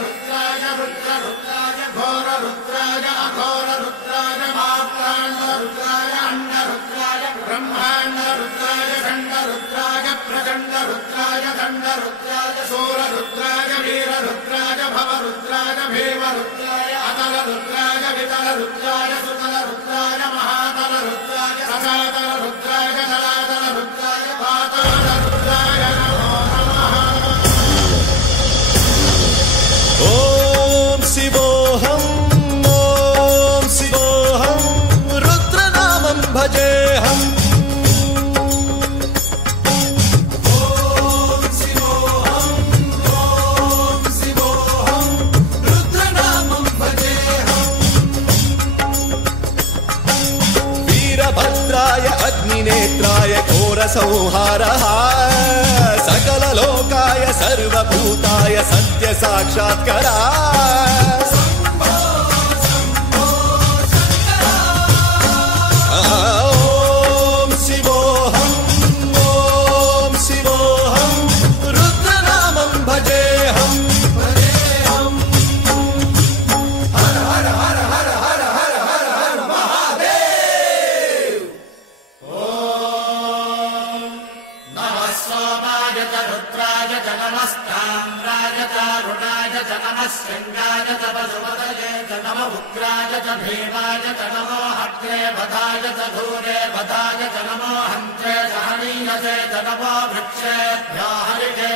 रुद्राय रुद्ररुद्राय घोररुद्राय अघोररुद्राय मात्राण्डरुद्राय अण्डरुद्राय ब्रह्माण्डरुद्राय खण्डरुद्राय प्रचण्डरुद्राय दण्डरुद्राय शूररुद्राय वीररुद्राय भवरुद्राय भीमरुद्राय अतलरुद्राय वितलरुद्राय सुतलरुद्राय महातलरुद्राय सदातलरुद्राय जलातलरुद्राय पातालरुद्राय नमो नमः। ओम शिवोऽहं रुद्रनामं भजेऽहम्। वीरभद्राय अग्निनेत्राय घोरसंहारः सकललोकाय सर्वभूताय सत्यसाक्षात्करा। ओम शिवोऽहं रुद्रनामं भजेऽहम्। हर हर हर हर हर हर हर हर महादेव। नमः सोमाय च रुद्राय च नमस्ताम्राय च अरुणाय च नमः शृङ्गाय च पशुपतये च नमः उग्राय च भीमाय च नमो हत्रे वधाय च धूरे वधाय च नमो हन्त्रे च हनीयसे च नमो वृक्षेभ्यो हरिते